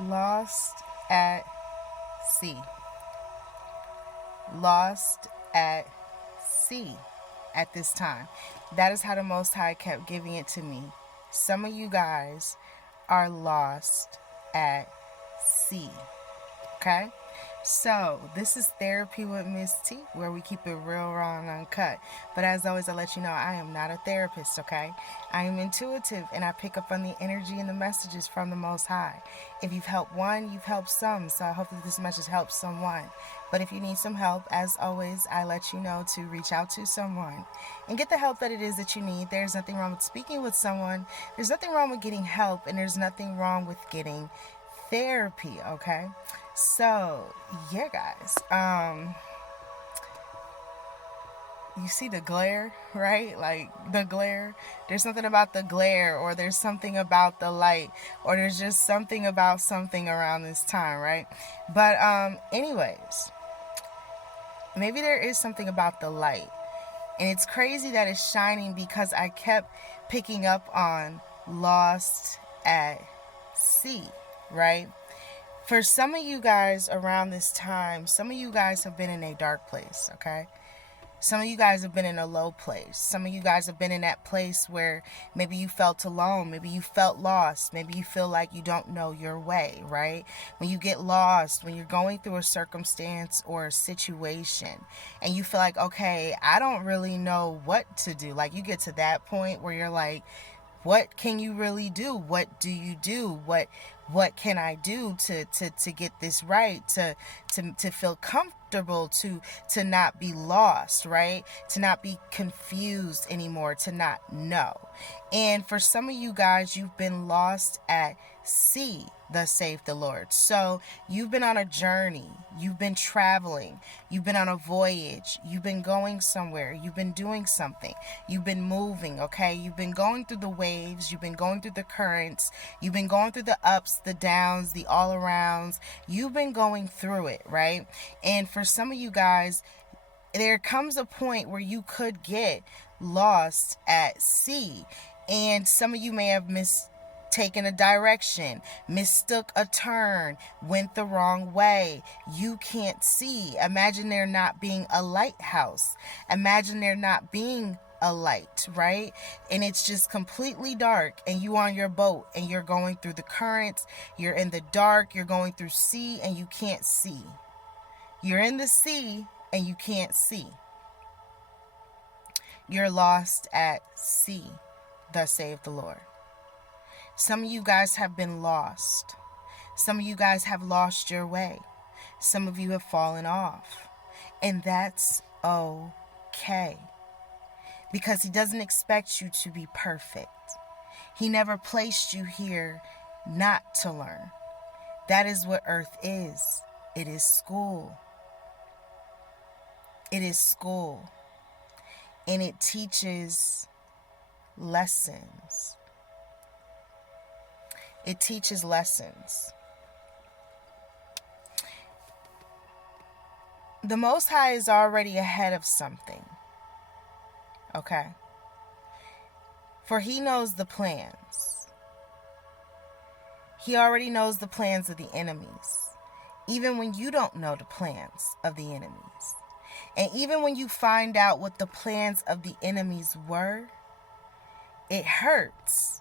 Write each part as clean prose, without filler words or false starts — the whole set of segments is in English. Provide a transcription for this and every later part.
Lost at sea. Lost at sea at this time. That is how the Most High kept giving it to me. Some of you guys are lost at sea. Okay? So, this is Therapy with Miss T, where we keep it real, raw, and uncut. But as always, I let you know I am not a therapist, okay? I am intuitive, and I pick up on the energy and the messages from the Most High. If you've helped one, you've helped some, so I hope that this message helps someone. But if you need some help, as always, I let you know to reach out to someone and get the help that it is that you need. There's nothing wrong with speaking with someone. There's nothing wrong with getting help, and there's nothing wrong with getting therapy, okay? So, yeah, guys. You see the glare, right? Like the glare. There's something about the glare, or there's something about the light, or there's just something about something around this time, right? But anyways, maybe there is something about the light. And it's crazy that it's shining because I kept picking up on lost at sea, right? For some of you guys around this time, some of you guys have been in a dark place, okay? Some of you guys have been in a low place. Some of you guys have been in that place where maybe you felt alone. Maybe you felt lost. Maybe you feel like you don't know your way, right? When you get lost, when you're going through a circumstance or a situation and you feel like, okay, I don't really know what to do. Like you get to that point where you're like, what can you really do? What do you do? What can I do to get this right? To feel comfortable, to not be lost, right? To not be confused anymore, to not know. And for some of you guys, you've been lost at sea, thus saith the Lord. So you've been on a journey, you've been traveling, you've been on a voyage, you've been going somewhere, you've been doing something, you've been moving, okay? You've been going through the waves, you've been going through the currents, you've been going through the ups, the downs, the all arounds. You've been going through it, right? And for some of you guys, there comes a point where you could get lost at sea. And some of you may have mistaken a direction, mistook a turn, went the wrong way. You can't see. Imagine there not being a lighthouse. Imagine there not being a light, right? And it's just completely dark, and you on your boat and you're going through the currents. You're in the dark, you're going through sea, and you can't see. You're in the sea and you can't see. You're lost at sea, thus saith the Lord. Some of you guys have been lost. Some of you guys have lost your way. Some of you have fallen off. And that's okay. Because He doesn't expect you to be perfect. He never placed you here not to learn. That is what earth is. It is school. It is school. And it teaches lessons. It teaches lessons. The Most High is already ahead of something. Okay? For He knows the plans. He already knows the plans of the enemies. Even when you don't know the plans of the enemies. And even when you find out what the plans of the enemies were, it hurts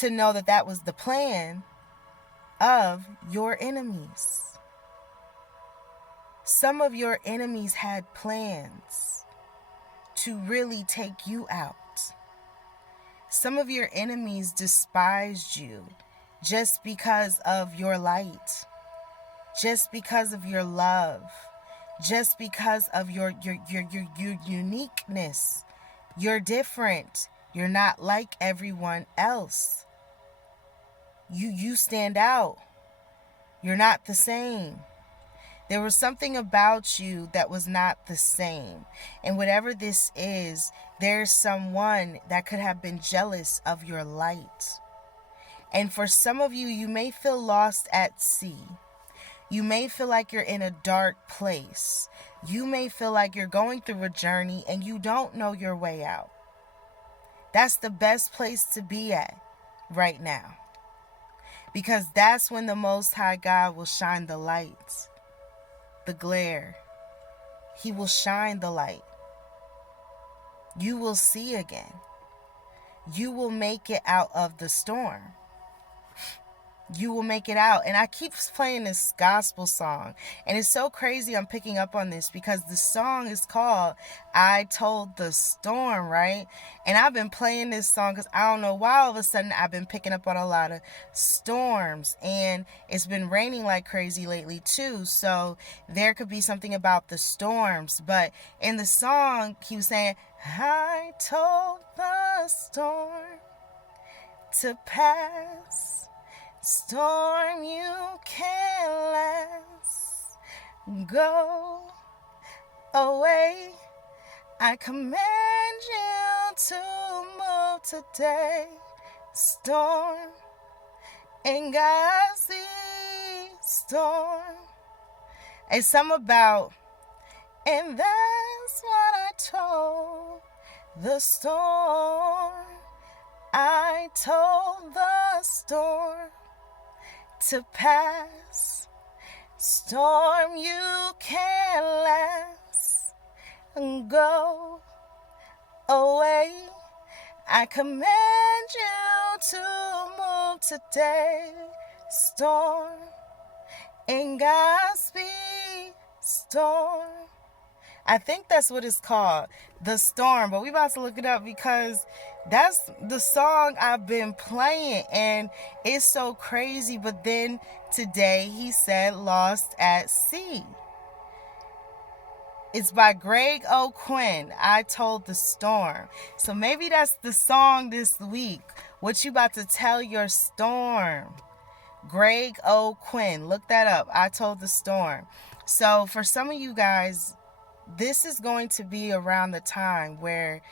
to know that that was the plan of your enemies. Some of your enemies had plans to really take you out. Some of your enemies despised you just because of your light, just because of your love, just because of your uniqueness. You're different. You're not like everyone else. You stand out. You're not the same. There was something about you that was not the same. And whatever this is, there's someone that could have been jealous of your light. And for some of you, you may feel lost at sea. You may feel like you're in a dark place. You may feel like you're going through a journey and you don't know your way out. That's the best place to be at right now. Because that's when the Most High God will shine the light, the glare. He will shine the light. You will see again. You will make it out of the storm. You will make it out. And I keep playing this gospel song. And it's so crazy I'm picking up on this because the song is called I Told the Storm, right? And I've been playing this song because I don't know why all of a sudden I've been picking up on a lot of storms. And it's been raining like crazy lately too. So there could be something about the storms. But in the song, he was saying, I told the storm to pass. Storm, you can't last. Go away. I command you to move today. Storm, ain't got see. Storm, it's something about, and that's what I told the storm. I told the storm to pass. Storm, you can't last. Go away. I command you to move today. Storm, in Godspeed. Storm. I think that's what it's called, The Storm. But we about to look it up because that's the song I've been playing. And it's so crazy. But then today he said Lost at Sea. It's by Greg O. Quinn. I Told the Storm. So maybe that's the song this week. What you about to tell your storm. Greg O. Quinn. Look that up. I Told the Storm. So for some of you guys, this is going to be around the time where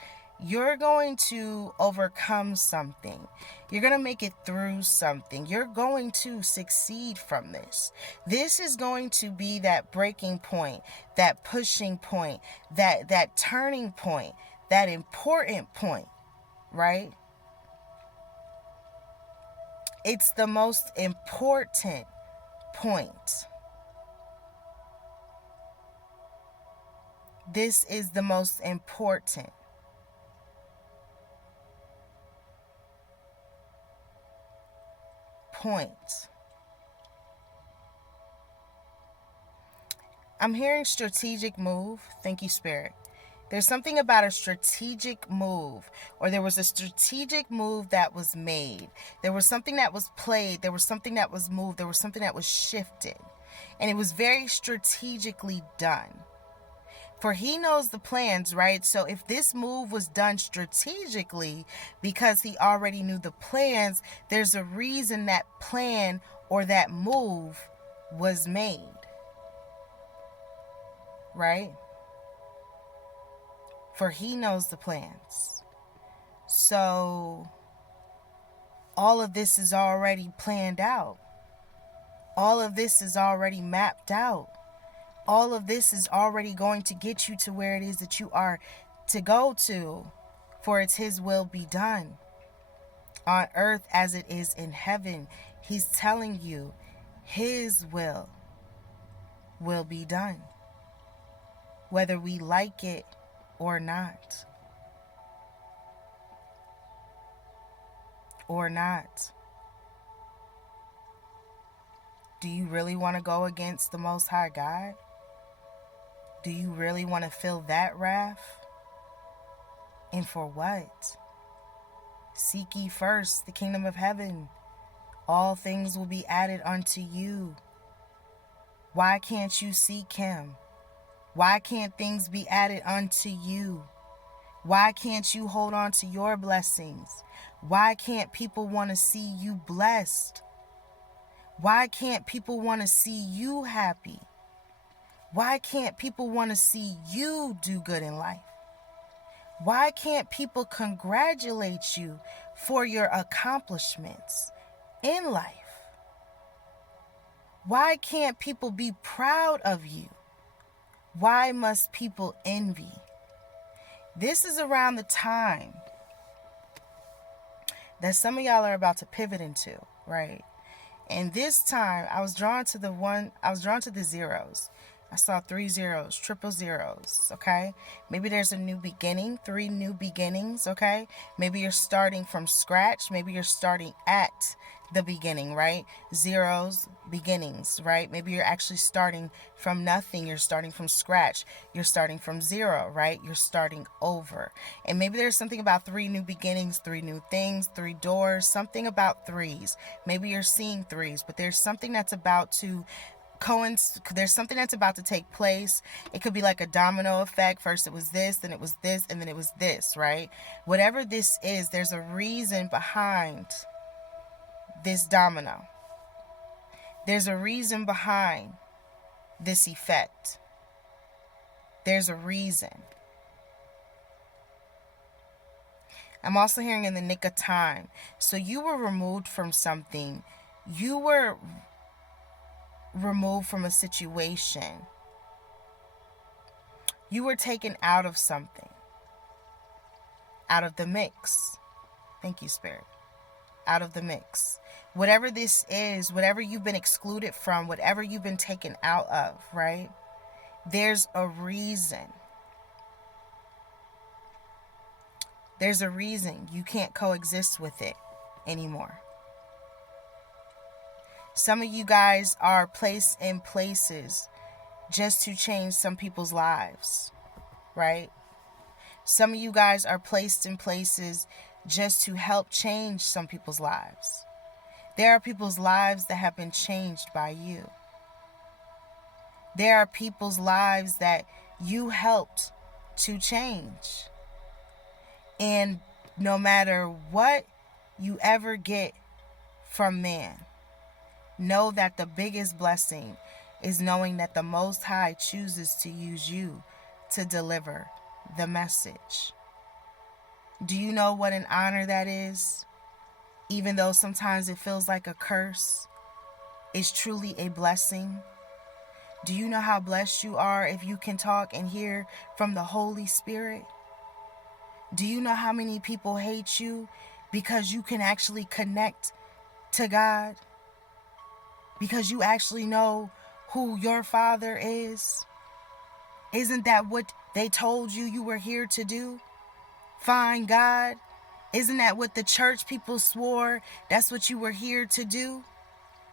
you're going to overcome something. You're going to make it through something. You're going to succeed from this. This is going to be that breaking point, that pushing point, that turning point, that important point, right? It's the most important point. This is the most important point. I'm hearing strategic move. Thank you, Spirit. There's something about a strategic move, or there was a strategic move that was made. There was something that was played. There was something that was moved. There was something that was shifted. And it was very strategically done. For he knows the plans, right? So if this move was done strategically because he already knew the plans, there's a reason that plan or that move was made, right? For he knows the plans. So all of this is already planned out. All of this is already mapped out. All of this is already going to get you to where it is that you are to go to, for it's his will be done on earth as it is in heaven. He's telling you his will be done, whether we like it or not. Or not. Do you really want to go against the Most High God? Do you really want to feel that wrath? And for what? Seek ye first the kingdom of heaven. All things will be added unto you. Why can't you seek him? Why can't things be added unto you? Why can't you hold on to your blessings? Why can't people want to see you blessed? Why can't people want to see you happy? Why can't people want to see you do good in life? Why can't people congratulate you for your accomplishments in life? Why can't people be proud of you? Why must people envy? This is around the time that some of y'all are about to pivot into, right? And this time I was drawn to the zeros. I saw 3 zeros, triple zeros, okay? Maybe there's a new beginning, 3 new beginnings, okay? Maybe you're starting from scratch. Maybe you're starting at the beginning, right? Zeros, beginnings, right? Maybe you're actually starting from nothing. You're starting from scratch. You're starting from zero, right? You're starting over. And maybe there's something about 3 new beginnings, 3 new things, 3 doors, something about threes. Maybe you're seeing threes, but there's something that's about to there's something that's about to take place. It could be like a domino effect. First it was this, then it was this, and then it was this, right? Whatever this is, there's a reason behind this domino. There's a reason behind this effect. There's a reason. I'm also hearing in the nick of time. So you were removed from something. You were removed from a situation. You were taken out of something. Out of the mix. Thank you, Spirit. Out of the mix. Whatever this is, whatever you've been excluded from, whatever you've been taken out of, right? There's a reason. There's a reason you can't coexist with it anymore. Some of you guys are placed in places just to change some people's lives, right? Some of you guys are placed in places just to help change some people's lives. There are people's lives that have been changed by you. There are people's lives that you helped to change. And no matter what you ever get from man, know that the biggest blessing is knowing that the Most High chooses to use you to deliver the message. Do you know what an honor that is? Even though sometimes it feels like a curse, it's truly a blessing. Do you know how blessed you are if you can talk and hear from the Holy Spirit? Do you know how many people hate you because you can actually connect to God? Because you actually know who your Father is? Isn't that what they told you were here to do? Find God? Isn't that what the church people swore? That's what you were here to do?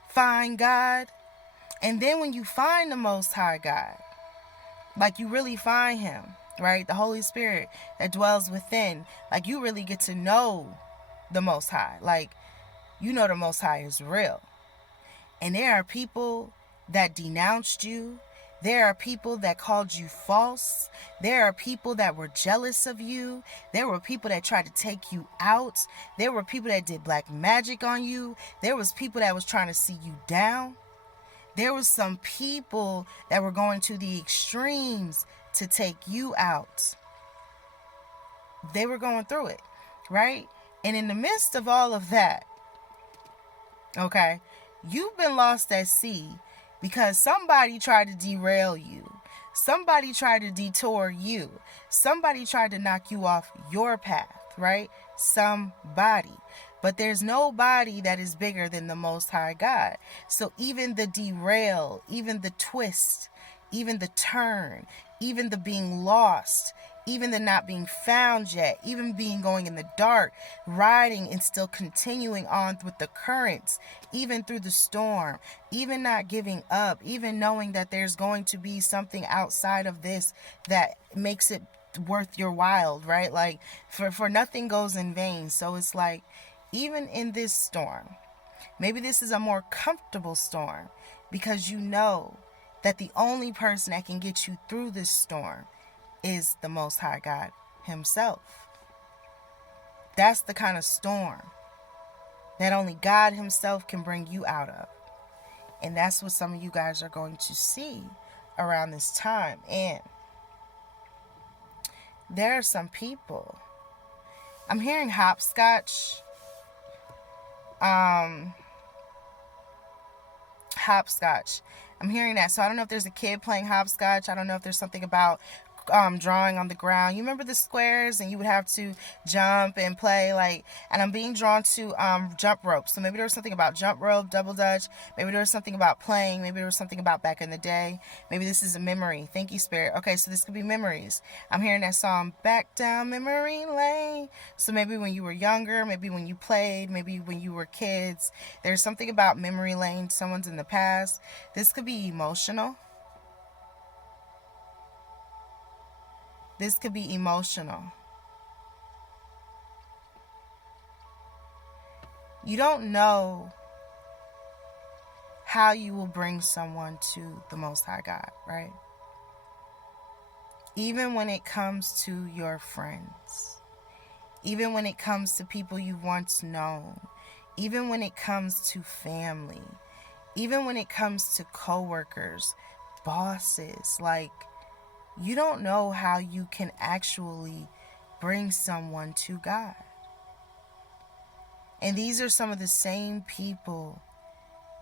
Find God? And then when you find the Most High God, like you really find Him, right? The Holy Spirit that dwells within, like you really get to know the Most High. Like, you know the Most High is real. And there are people that denounced you. There are people that called you false. There are people that were jealous of you. There were people that tried to take you out. There were people that did black magic on you. There was people that was trying to see you down. There was some people that were going to the extremes to take you out. They were going through it, right? And in the midst of all of that, okay, you've been lost at sea because somebody tried to derail you. Somebody tried to detour you. Somebody tried to knock you off your path, right? Somebody. But there's nobody that is bigger than the Most High God. So even the derail, even the twist, even the turn, even the being lost, even the not being found yet, even being going in the dark, riding and still continuing on with the currents, even through the storm, even not giving up, even knowing that there's going to be something outside of this that makes it worth your while, right? Like for nothing goes in vain. So it's like, even in this storm, maybe this is a more comfortable storm because you know that the only person that can get you through this storm is the Most High God Himself. That's the kind of storm that only God Himself can bring you out of. And that's what some of you guys are going to see around this time. And there are some people. I'm hearing hopscotch. Hopscotch. I'm hearing that. So I don't know if there's a kid playing hopscotch. I don't know if there's something about drawing on the ground. You remember the squares, and you would have to jump and play, like, and I'm being drawn to jump rope. So maybe there was something about jump rope, double dutch. Maybe there was something about playing. Maybe there was something about back in the day. Maybe this is a memory. Thank you, Spirit. Okay, so this could be memories. I'm hearing that song, Back Down Memory Lane. So maybe when you were younger, maybe when you played, maybe when you were kids. There's something about memory lane. Someone's in the past. This could be emotional. This could be emotional. You don't know how you will bring someone to the Most High God, right? Even when it comes to your friends, even when it comes to people you've once known, even when it comes to family, even when it comes to coworkers, bosses, like, you don't know how you can actually bring someone to God. And these are some of the same people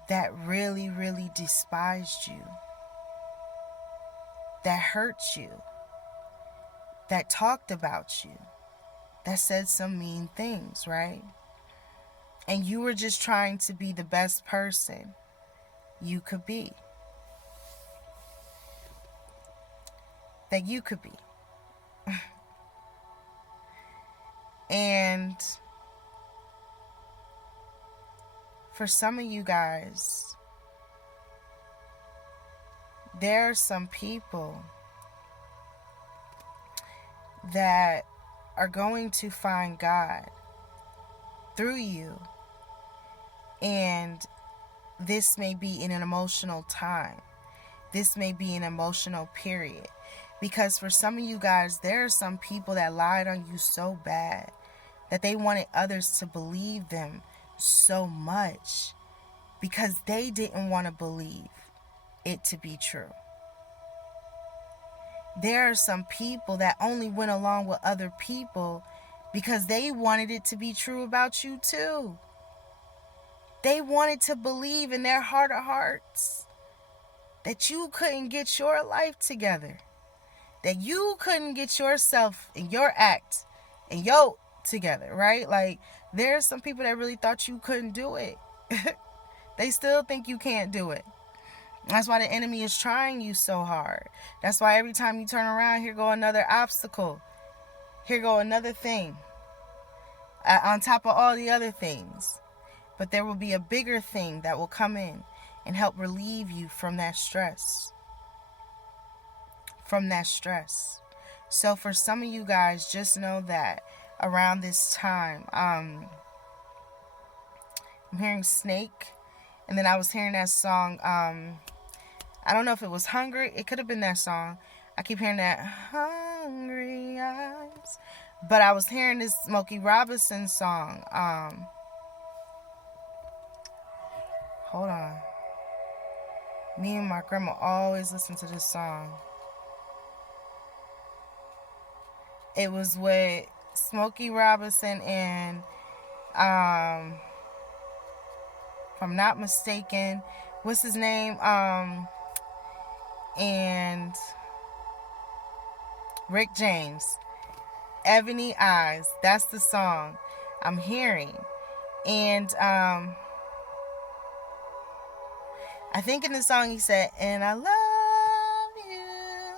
that really, really despised you, that hurt you, that talked about you, that said some mean things, right? And you were just trying to be the best person you could be. That you could be. And for some of you guys, there are some people that are going to find God through you. And this may be in an emotional time. This may be an emotional period. Because for some of you guys, there are some people that lied on you so bad that they wanted others to believe them so much because they didn't want to believe it to be true. There are some people that only went along with other people because they wanted it to be true about you too. They wanted to believe in their heart of hearts that you couldn't get your life together, that you couldn't get yourself and your act and your together, right? Like, there are some people that really thought you couldn't do it. They still think you can't do it. That's why the enemy is trying you so hard. That's why every time you turn around, here go another obstacle. Here go another thing. On top of all the other things. But there will be a bigger thing that will come in and help relieve you from that stress. From that stress. So for some of you guys, just know that around this time, I'm hearing Snake. And then I was hearing that song, I don't know if it was Hungry. It could have been that song. I keep hearing that Hungry Eyes. But I was hearing this Smokey Robinson song. Hold on. Me and my grandma always listen to this song. It was with Smokey Robinson and, if I'm not mistaken, what's his name? And Rick James. Ebony Eyes. That's the song I'm hearing. And I think in the song he said, and I love you,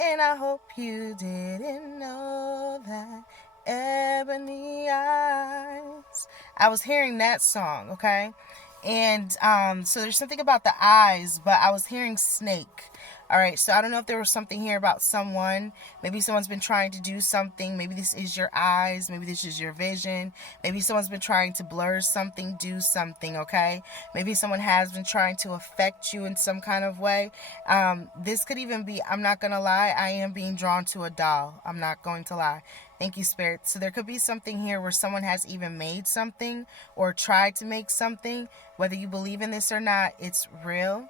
and I hope you didn't know that, Ebony Eyes. I was hearing that song, okay? And so there's something about the eyes, but I was hearing Snake. All right, so I don't know if there was something here about someone. Maybe someone's been trying to do something. Maybe this is your eyes. Maybe this is your vision. Maybe someone's been trying to blur something, do something, okay? Maybe someone has been trying to affect you in some kind of way. This could even be, I'm not going to lie, I am being drawn to a doll. I'm not going to lie. Thank you, Spirit. So there could be something here where someone has even made something or tried to make something. Whether you believe in this or not, it's real.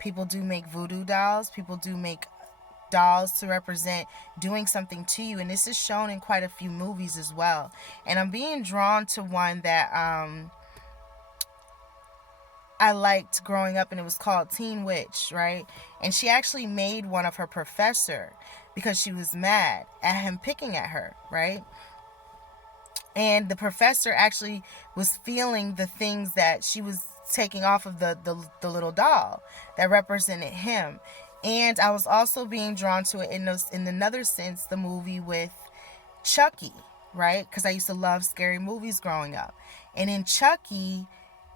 People do make voodoo dolls. People do make dolls to represent doing something to you. And this is shown in quite a few movies as well. And I'm being drawn to one that I liked growing up, and it was called Teen Witch, right? And she actually made one of her professor because she was mad at him picking at her, right? And the professor actually was feeling the things that she was taking off of the little doll that represented him. And I was also being drawn to it in another sense, the movie with Chucky, right? Because I used to love scary movies growing up. And in Chucky,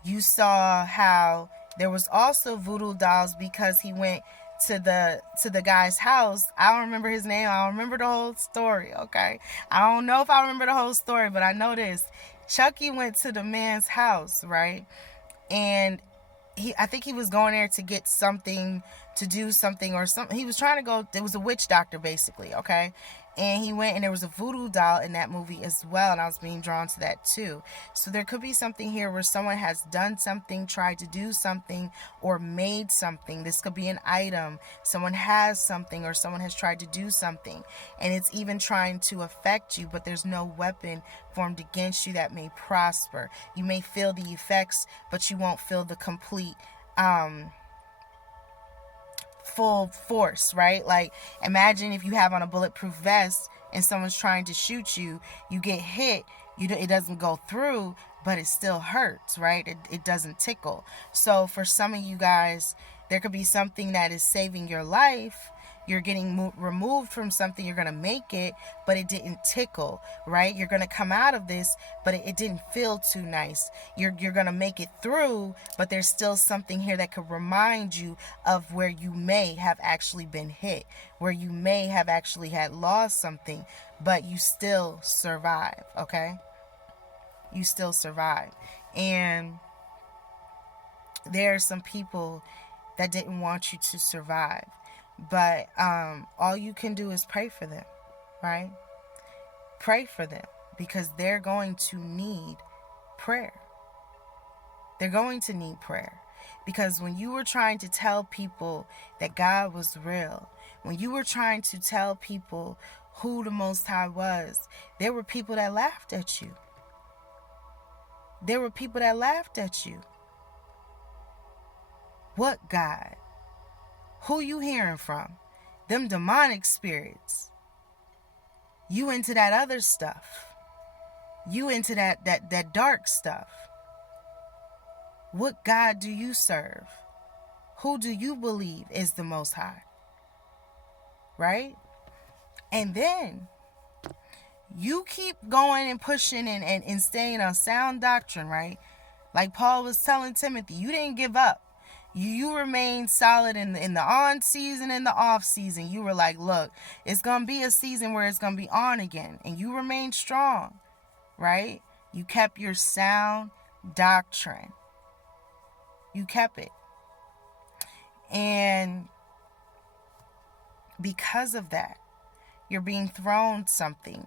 you saw how there was also voodoo dolls because he went to the guy's house. I don't remember his name. I don't remember the whole story, okay? I don't know if I remember the whole story, but I know this. Chucky went to the man's house, right? And I think he was going there to get something, to do something or something. He was trying to go, there was a witch doctor basically, okay? And he went, and there was a voodoo doll in that movie as well, and I was being drawn to that too. So there could be something here where someone has done something, tried to do something, or made something. This could be an item. Someone has something, or someone has tried to do something, and it's even trying to affect you, but there's no weapon formed against you that may prosper. You may feel the effects, but you won't feel the complete full force, right? Like, imagine if you have on a bulletproof vest and someone's trying to shoot you, you get hit, it doesn't go through, but it still hurts, right? It doesn't tickle. So for some of you guys, there could be something that is saving your life. You're getting removed from something, you're going to make it, but it didn't tickle, right? You're going to come out of this, but it didn't feel too nice. You're going to make it through, but there's still something here that could remind you of where you may have actually been hit, where you may have actually had lost something, but you still survive, okay? You still survive. And there are some people that didn't want you to survive. But all you can do is pray for them, right? Pray for them, because they're going to need prayer. They're going to need prayer. Because when you were trying to tell people that God was real, when you were trying to tell people who the Most High was, there were people that laughed at you. There were people that laughed at you. What God? Who you hearing from? Them demonic spirits. You into that other stuff. You into that dark stuff. What God do you serve? Who do you believe is the Most High? Right? And then you keep going and pushing and staying on sound doctrine, right? Like Paul was telling Timothy, you didn't give up. You remained solid in the on season and the off season. You were like, look, it's going to be a season where it's going to be on again. And you remained strong, right? You kept your sound doctrine. You kept it. And because of that, you're being thrown something.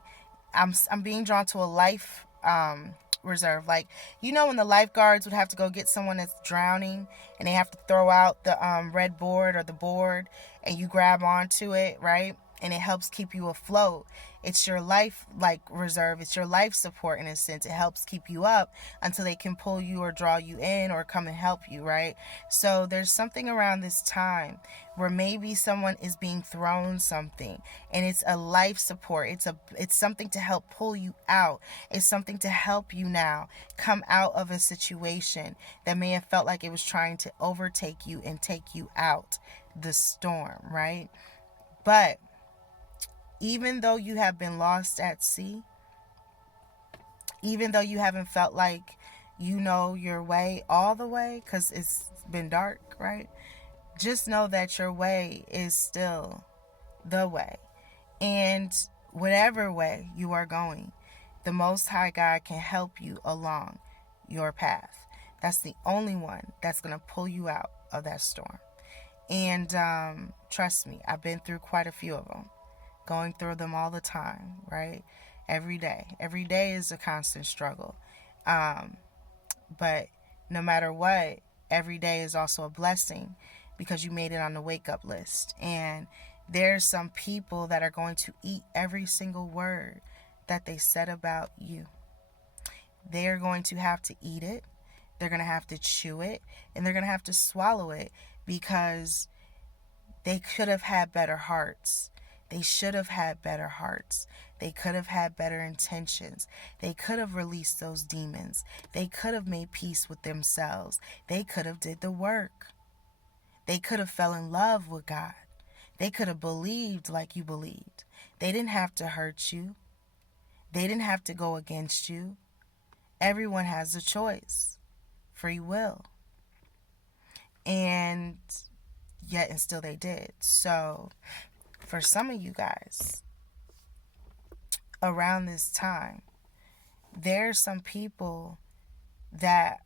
I'm being drawn to a life reserve. Like, you know when the lifeguards would have to go get someone that's drowning and they have to throw out the red board or the board, and you grab onto it, right? And it helps keep you afloat. It's your life reserve. It's your life support in a sense. It helps keep you up until they can pull you or draw you in or come and help you, right? So there's something around this time where maybe someone is being thrown something, and it's a life support. It's something to help pull you out. It's something to help you now come out of a situation that may have felt like it was trying to overtake you and take you out the storm, right? But even though you have been lost at sea, even though you haven't felt like you know your way all the way because it's been dark, right? Just know that your way is still the way. And whatever way you are going, the Most High God can help you along your path. That's the only one that's going to pull you out of that storm. And trust me, I've been through quite a few of them. Going through them all the time, right? Every day. Every day is a constant struggle. But no matter what, every day is also a blessing because you made it on the wake-up list. And there's some people that are going to eat every single word that they said about you. They are going to have to eat it. They're going to have to chew it, and they're going to have to swallow it, because they could have had better hearts. They should have had better hearts. They could have had better intentions. They could have released those demons. They could have made peace with themselves. They could have did the work. They could have fell in love with God. They could have believed like you believed. They didn't have to hurt you. They didn't have to go against you. Everyone has a choice. Free will. And yet and still they did. So for some of you guys, around this time, there's some people that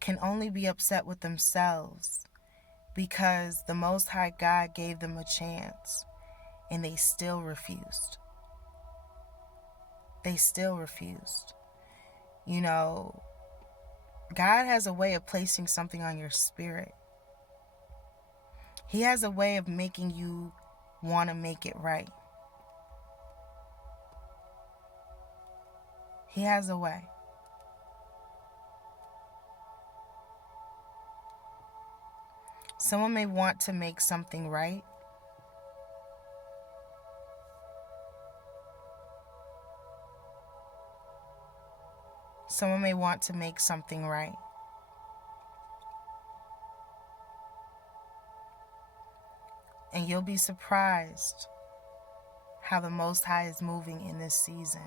can only be upset with themselves because the Most High God gave them a chance and they still refused. They still refused. You know, God has a way of placing something on your spirit. He has a way of making you want to make it right. He has a way. Someone may want to make something right. Someone may want to make something right. And you'll be surprised how the Most High is moving in this season.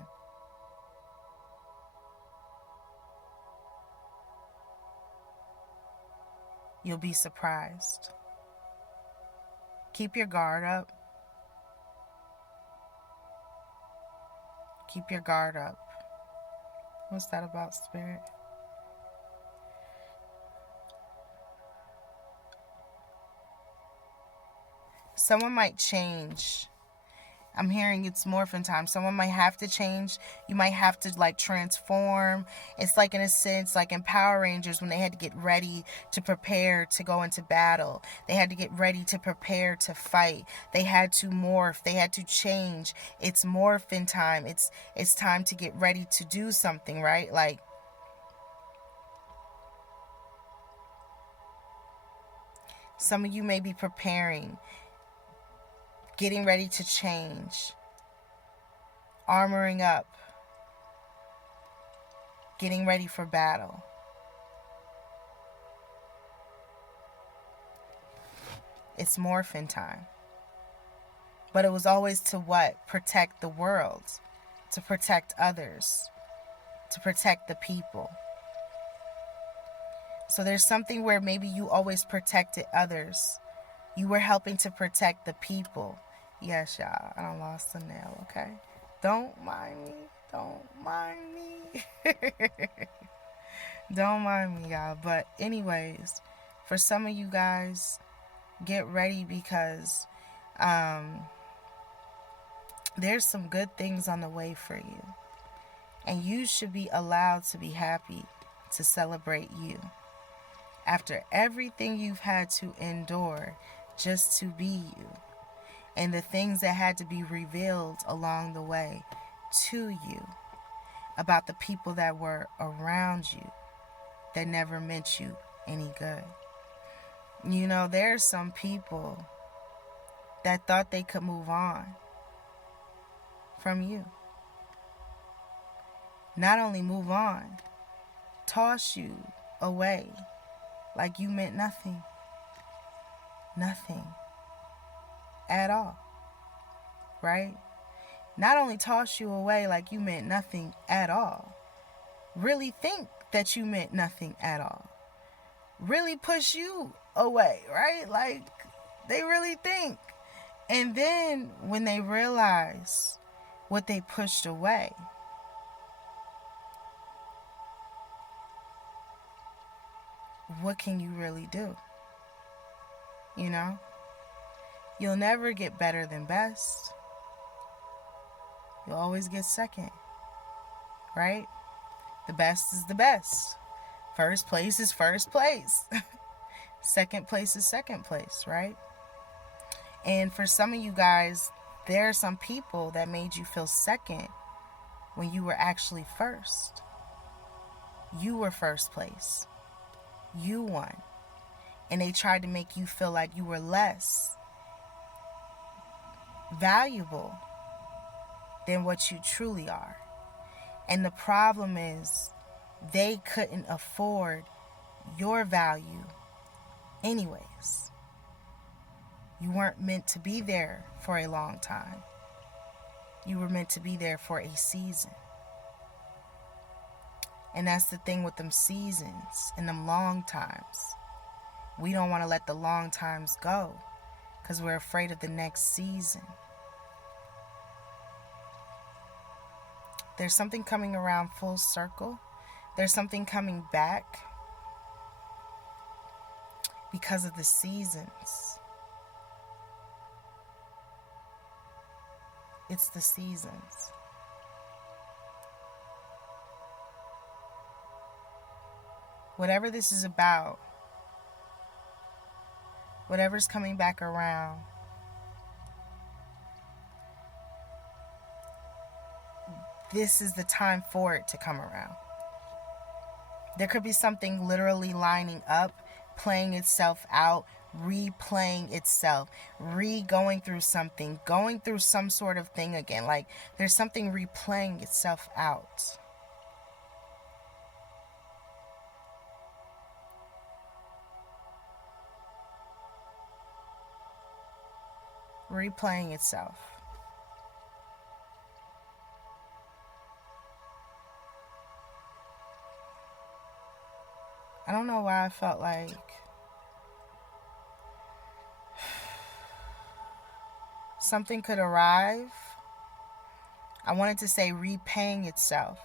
You'll be surprised. Keep your guard up. Keep your guard up. What's that about, Spirit? Someone might change. I'm hearing it's morphin' time. Someone might have to change. You might have to transform. It's like, in a sense, like in Power Rangers when they had to get ready to prepare to go into battle. They had to get ready to prepare to fight. They had to morph. They had to change. It's morphin' time. It's time to get ready to do something, right? Like, some of you may be preparing, getting ready to change, armoring up, getting ready for battle. It's morphin' time. But it was always to what? Protect the world, to protect others, to protect the people. So there's something where maybe you always protected others. You were helping to protect the people. Yes, y'all, I done lost a nail, okay? Don't mind me. Don't mind me. Don't mind me, y'all. But anyways, for some of you guys, get ready because there's some good things on the way for you. And you should be allowed to be happy, to celebrate you. After everything you've had to endure just to be you, and the things that had to be revealed along the way to you about the people that were around you that never meant you any good. You know, there's some people that thought they could move on from you. Not only move on, toss you away like you meant nothing. Nothing at all, right? Not only toss you away like you meant nothing at all, really think that you meant nothing at all. Really push you away, right? Like, they really think. And then when they realize what they pushed away, what can you really do? You know? You'll never get better than best. You'll always get second, right? The best is the best. First place is first place. Second place is second place, right? And for some of you guys, there are some people that made you feel second when you were actually first. You were first place. You won. And they tried to make you feel like you were less valuable than what you truly are. And the problem is they couldn't afford your value anyways. You weren't meant to be there for a long time. You were meant to be there for a season. And that's the thing with them seasons and them long times. We don't want to let the long times go because we're afraid of the next season. There's something coming around full circle. There's something coming back because of the seasons. It's the seasons. Whatever this is about, whatever's coming back around, this is the time for it to come around. There could be something literally lining up, playing itself out, replaying itself, going through something, going through some sort of thing again. Like there's something replaying itself out. Replaying itself. I don't know why I felt like something could arrive. I wanted to say repaying itself.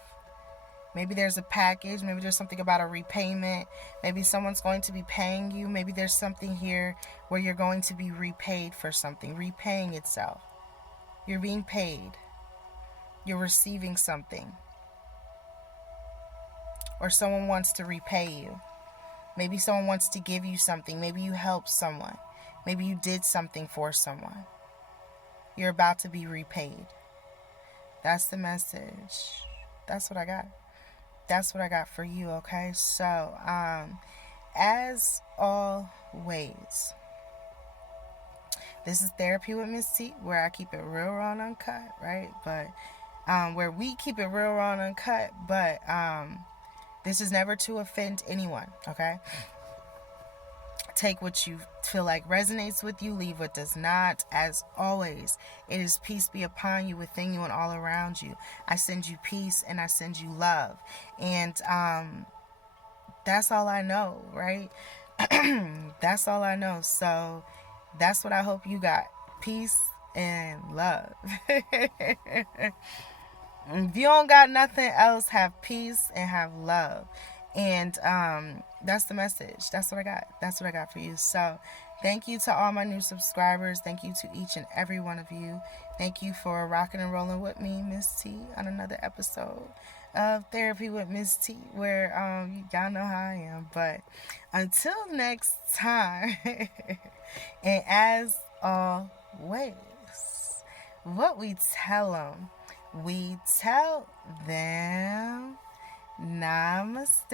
Maybe there's a package. Maybe there's something about a repayment. Maybe someone's going to be paying you. Maybe there's something here where you're going to be repaid for something. Repaying itself. You're being paid. You're receiving something. Or someone wants to repay you. Maybe someone wants to give you something. Maybe you helped someone. Maybe you did something for someone. You're about to be repaid. That's the message. That's what I got. That's what I got for you, okay? So, as always, this is Therapy with Miss T, where I keep it real, raw, and uncut, right? But, where we keep it real, raw, and uncut, but, this is never to offend anyone, okay? Take what you feel like resonates with you, leave what does not. As always, it is peace be upon you, within you, and all around you. I send you peace and I send you love. And that's all I know, right? That's all I know. So that's what I hope you got. Peace and love. If you don't got nothing else, have peace and have love. And that's the message. That's what I got. That's what I got for you. So thank you to all my new subscribers. Thank you to each and every one of you. Thank you for rocking and rolling with me, Miss T, on another episode of Therapy with Miss T, where y'all know how I am. But until next time, and as always, what we tell them, we tell them namaste.